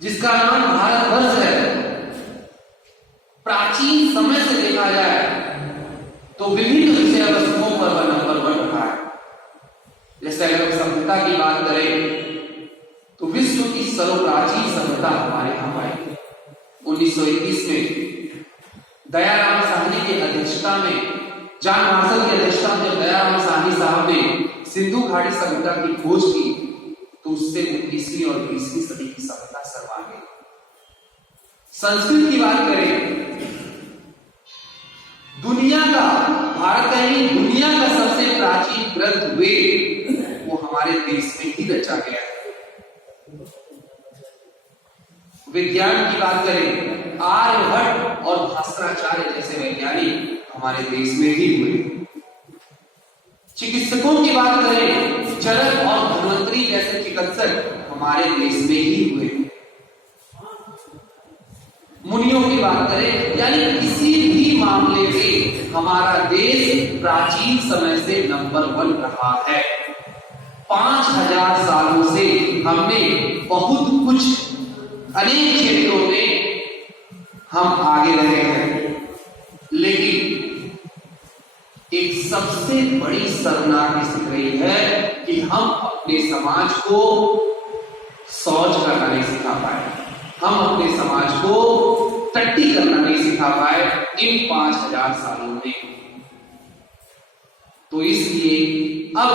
जिसका नाम भारतवर्ष है, प्राचीन समय से देखा जाए तो विभिन्न विषय वस्तुओं पर वह नंबर 1 रहा है। जैसे अगर हम सभ्यता की बात करें तो विश्व की सर्वप्राचीन सभ्यता हमारे यहां आई 1921 में दयाराम साहनी की अध्यक्षता में, जॉन मार्शल की अध्यक्षता में जब दयाराम साहनी साहब ने सिंधु घाटी सभ्यता की खोज की तो उससे 19वीं और 20वीं सदी की सभ्यता शर्मा गई। संस्कृत की बात करें, दुनिया का, भारत का नहीं दुनिया का सबसे प्राचीन ग्रंथ वेद वो हमारे देश में ही रचा गया है। विज्ञान की बात करें, आर्यभट्ट और भास्कराचार्य जैसे वैज्ञानिक हमारे देश में ही हुए। चिकित्सकों की बात करें, चरक और धन्वंतरी जैसे चिकित्सक हमारे देश में ही हुए। मुनियों की बात करें, यानी किसी भी मामले में हमारा देश प्राचीन समय से नंबर 1 रहा है। 5000 सालों से हमने बहुत कुछ, अनेक क्षेत्रों में हम आगे रहे हैं, लेकिन एक सबसे बड़ी शर्मनाक स्थिति रही है कि हम अपने समाज को शौच करना नहीं सिखा पाए, हम अपने समाज को टट्टी करना नहीं सिखा पाए इन 5000 सालों में। तो इसलिए अब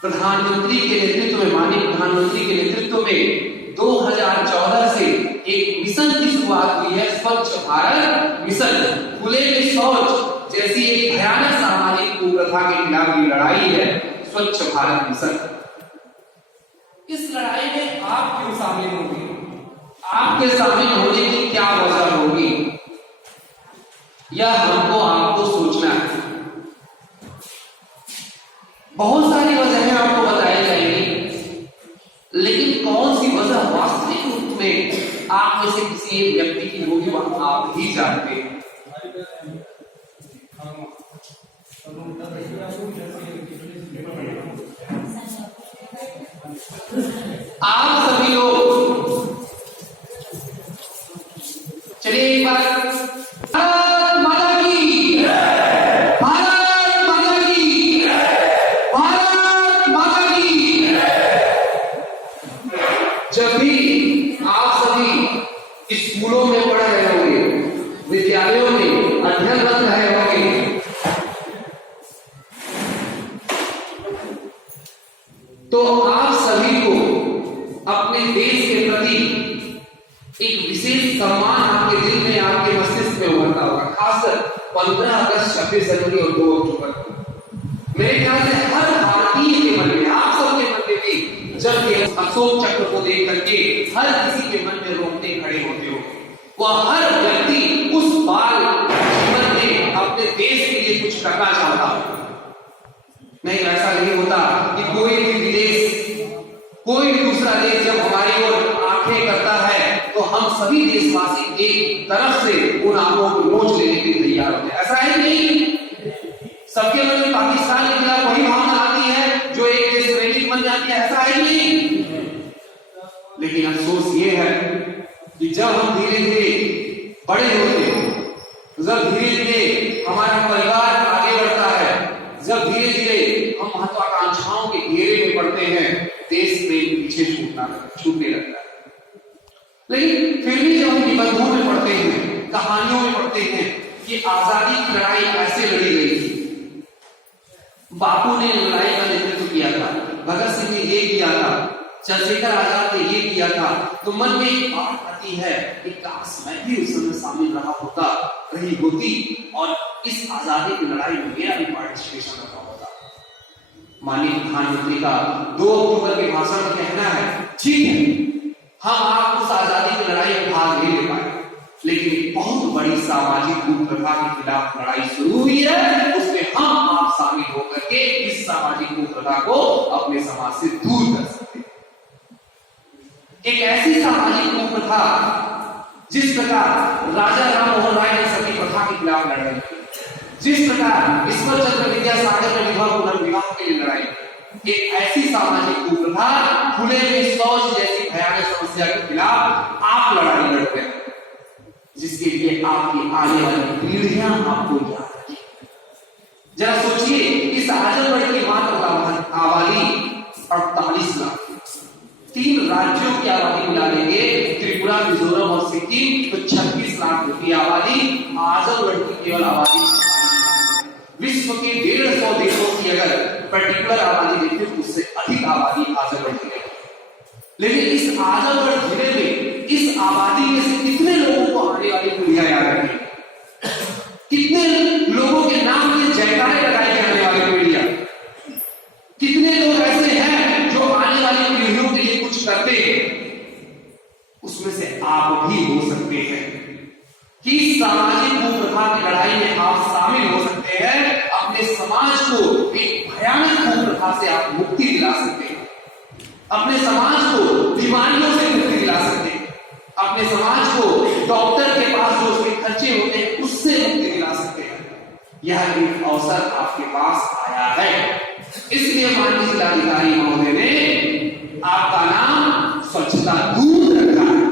प्रधानमंत्री के नेतृत्व में, माननीय प्रधानमंत्री के नेतृत्व में 2014 से एक मिशन की शुरुआत हुई है, स्वच्छ भारत मिशन। खुले में शौच जैसी एक भयानक सामाजिक कुप्रथा के खिलाफ ये लड़ाई है, स्वच्छ भारत मिशन। इस लड़ाई में आप क्यों शामिल होंगे? आपके शामिल होने की क्या वजह होगी, यह हमको आपको सोचना है। बहुत सारी वजहें आपको बताई जाएंगी, लेकिन कौन सी वजह वास्तविक रूप में आप में से किसी एक व्यक्ति की होगी वह आप ही जानते हैं। आप सभी लोग चलिए एक बार भारत माता की, भारत माता की, भारत माता की। जब भी आप सभी स्कूलों में पढ़ रहे होंगे, विद्यालयों में अध्ययनरत रहे होंगे, तो आप सभी को अपने देश के प्रति एक विशेष सम्मान आपके दिल में, आपके मस्तिष्क में उभरता होगा, खासकर 15 अगस्त, 26 जनवरी और 2 अक्टूबर को। मेरे ख्याल से हर भारतीय के मन में, आप सबके मन में भी जब ये अशोक चक्र को देख करके हर किसी के मन में रोंगटे खड़े होते हो, वह हर व्यक्ति उस बाल जीवन में अपने देश के लिए कुछ करना चाहता हो। नहीं, ऐसा नहीं होता कि कोई भी विदेश, कोई भी दूसरा देश जब हमारी ओर आंखें करता है तो हम सभी देशवासी एक तरफ से उन आंखों को नोच लेने के लिए तैयार होते हैं। ऐसा है नहीं, सबके मन में पाकिस्तान के खिलाफ वही भावना आती है जो एक देश प्रेमी बन जाती है, ऐसा है नहीं। लेकिन अफसोस ये है कि जब हम धीरे धीरे बड़े होते हैं, जब धीरे धीरे हमारा परिवार आगे बढ़ता है, जब धीरे धीरे हम महत्वाकांक्षाओं के घेरे में पड़ते हैं, देश प्रेम पीछे छूटने लगता है। लेकिन फिर भी जब हम निबंधों में पढ़ते हैं, कहानियों में पढ़ते हैं कि आजादी की लड़ाई ऐसे लड़ी गई थी, बापू ने लड़ाई का नेतृत्व किया था, भगत सिंह ने ये किया था, चंद्रशेखर आजाद ने ये किया था, तो मन में एक बात आती है कि काश मैं भी उस समय शामिल रहा होता, रही होती और इस आजादी की लड़ाई में मेरा भी पार्टिसिपेशन रहा होता। माननीय प्रधानमंत्री का 2 अक्टूबर के भाषण में कहना है, ठीक है हम आप उस आजादी की लड़ाई में भाग नहीं ले पाए, लेकिन बहुत बड़ी सामाजिक कुप्रथा के खिलाफ लड़ाई शुरू हुई है, उसमें हम आप शामिल होकर के इस सामाजिक कुप्रथा को अपने समाज से दूर कर सकते हैं। एक ऐसी सामाजिक कुप्रथा जिस प्रकार राजा राम मोहन राय ने सती प्रथा के खिलाफ लड़ाई की, जिस प्रकार ईश्वर चंद्र विद्यासागर ने विवाह पुनर्विवाह के लिए लड़ाई की, एक ऐसी सामाजिक कुप्रथा खुले में शौच जैसी भयानक समस्या के खिलाफ आप लड़ाई लड़ते हैं, जिसके लिए आपकी आने वाली पीढ़ियां आपको याद रखें। जरा सोचिए, इस आजमगढ़ की मात्र आबादी 48 लाख, 3 राज्यों की आबादी मिला लेंगे, त्रिपुरा, मिजोरम और सिक्किम, तो 26 लाख की आबादी। आजमगढ़ की केवल आबादी विश्व के 150 देशों की अगर पर्टिकुलर आबादी देखें तो उससे अधिक आबादी आजमगढ़ जिले की। लेकिन इस आजमगढ़ जिले में इस आबादी में से कितने लोगों को आने वाली पीढ़ियां याद रखेंगे? कितने लोगों के नाम के जयकारे लगाई जाने वाली पीढ़ियां? कितने लोग ऐसे हैं जो आने वाली पीढ़ियों के लिए कुछ करते हैं? उसमें से आप भी हो सकते हैं कि सामाजिक कुप्रथा की लड़ाई में आप शामिल हो सकते हैं। अपने समाज को एक भयानक कुप्रथा से आप मुक्ति दिला सकते हैं, अपने समाज को बीमारियों से मुक्ति दिला सकते हैं, अपने समाज को डॉक्टर के पास जो उसके खर्चे होते हैं उससे मुक्ति दिला सकते हैं। यह एक अवसर आपके पास आया है। इसलिए माननीय जिलाधिकारी महोदय ने आपका नाम स्वच्छता दूत रखा है,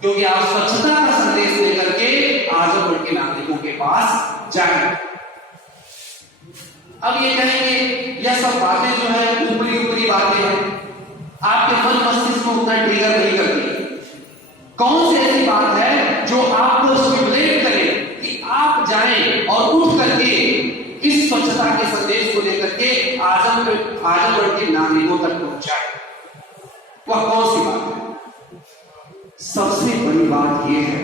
क्योंकि आप स्वच्छता का संदेश लेकर के आजमगढ़ के नागरिकों के पास जाएं। अब ये कहेंगे यह सब बातें जो है ऊपरी ऊपरी बातें हैं, आपके मन मस्तिष्क में उतना ट्रिगर नहीं करती। कौन सी ऐसी बात है जो आपको स्टिमुलेट करे कि आप जाएं और उठ करके इस स्वच्छता के संदेश को लेकर के आजमगढ़ के नागरिकों तक पहुंचाए? वह कौन सी बात है? सबसे बड़ी बात यह है,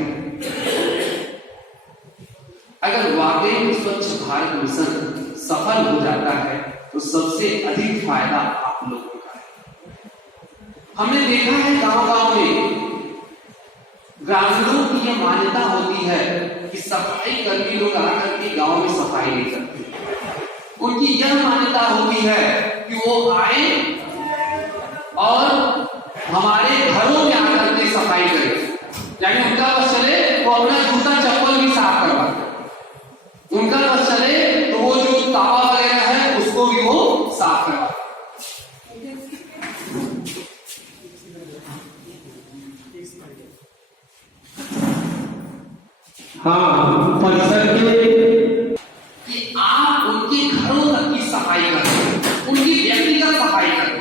अगर वाकई में स्वच्छ भारत मिशन सफल हो जाता है तो सबसे अधिक फायदा आप लोगों का है। हमने देखा है गांव-गांव में ग्रामीणों की यह मान्यता होती है कि सफाई कर्मी लोग आकर के गांव में सफाई नहीं करते। उनकी यह मान्यता होती है कि वो आए और हमारे घरों में आकर के सफाई करें, यानी उनका बस चले वो अपना जूता चप्पल भी साफ करवाते, उनका बस चले तो वो जो तावा वगैरह है उसको भी वो साफ करवाते। हाँ, परिसर के कि आप उनके घरों तक की सफाई करें, उनकी व्यक्तिगत सफाई करें,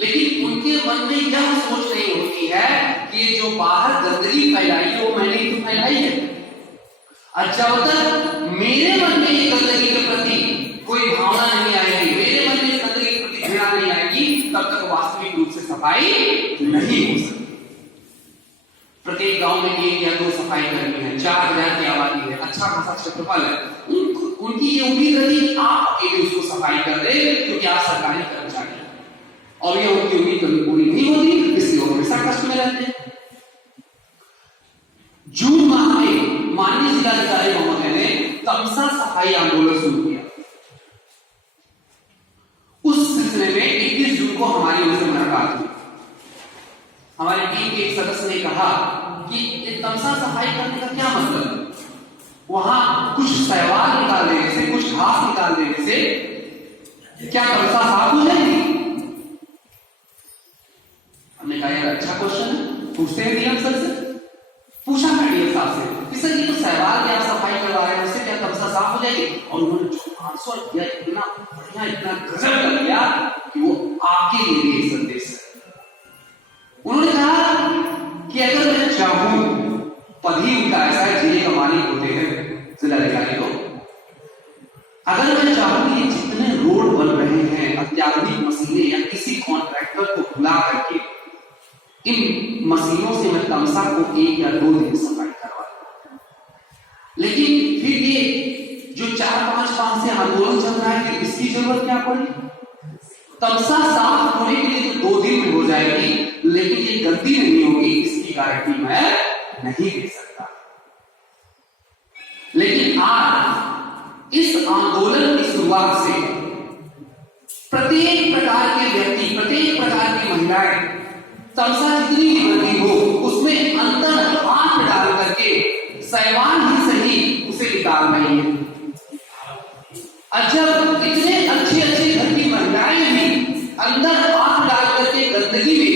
लेकिन उनके मन में यह सोच नहीं होती है कि जो बाहर गंदगी फैलाई है वो मैंने ही तो फैलाई है। और जब तक मेरे मन में ये गंदगी के प्रति कोई भावना नहीं आएगी, मेरे मन में इस गंदगी के प्रति घृणा नहीं आएगी, तब तक वास्तविक रूप से सफाई नहीं हो सकती। प्रत्येक गांव में 1 या 2 सफाई कर्मी है, 4000 की आबादी है, अच्छा खासा क्षेत्रफल है, उनकी ये उम्मीद रहती है आप अकेले उसको सफाई कर दे क्योंकि आप सरकारी कर्मचारी हैं, और ये उनकी उम्मीद कभी पूरी नहीं होती, इसलिए वो हमेशा कष्ट में रहते हैं। जून माह में माननीय जिलाधिकारी महोदय ने तमसा सफाई आंदोलन शुरू किया। उस सिलसिले में 21 जून को हमारी ओर से मुलाकात हुई। हमारी टीम के एक सदस्य ने कहा कि तमसा सफाई करने का क्या मतलब है? वहां कुछ शैवाल निकाल देने से, कुछ घास निकाल देने से क्या तमसा साफ हो जाएगी? हमने कहा यार अच्छा क्वेश्चन है, पूछते हैं डीएम सर से। पूछा मैं डीएम साहब से कि सर ये तो शैवाल की आप सफाई करवा रहे हैं, उससे क्या तमसा साफ हो जाएगी? और उन्होंने जो आंसर दिया इतना बढ़िया, इतना गजब कर दिया कि वो आपके लिए एक संदेश है। उन्होंने कहा कि अगर मैं चाहूं, पद ही उनका ऐसा है, जिले का मालिक होते हैं जिलाधिकारी लोग, अगर मैं चाहूं कि जितने रोड बन रहे हैं अत्याधुनिक मशीनें या किसी कॉन्ट्रैक्टर को बुला करके इन मशीनों से मैं तमसा को 1 या 2 दिन सफाई करवा दूं, लेकिन फिर ये जो 4-5 से आंदोलन चल रहा है, फिर इसकी जरूरत क्या पड़ी? तमसा साफ होने के लिए तो 2 दिन में हो जाएगी, लेकिन ये गलती नहीं होगी, इसकी गारंटी मैं नहीं दे सकता। लेकिन आज इस आंदोलन की शुरुआत से प्रत्येक प्रकार के व्यक्ति, प्रत्येक प्रकार की महिलाएं तमसा जितनी भी बनी हो उसमें अंदर हाथ डाल करके शैवाल ही सही उसे निकाल रही है। जब इतने अच्छे अच्छे घर की महिलाएं भी अंदर हाथ डाल करके गंदगी में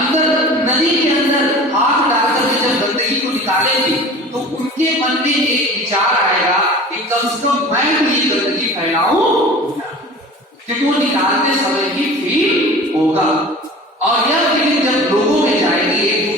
अंदर नदी के अंदर हाथ डालकर के जब गंदगी को निकालेंगे तो उनके मन में एक विचार आएगा कि कम से कम मैं भी ये गंदगी फैलाऊं, क्योंकि वो निकालते समय ही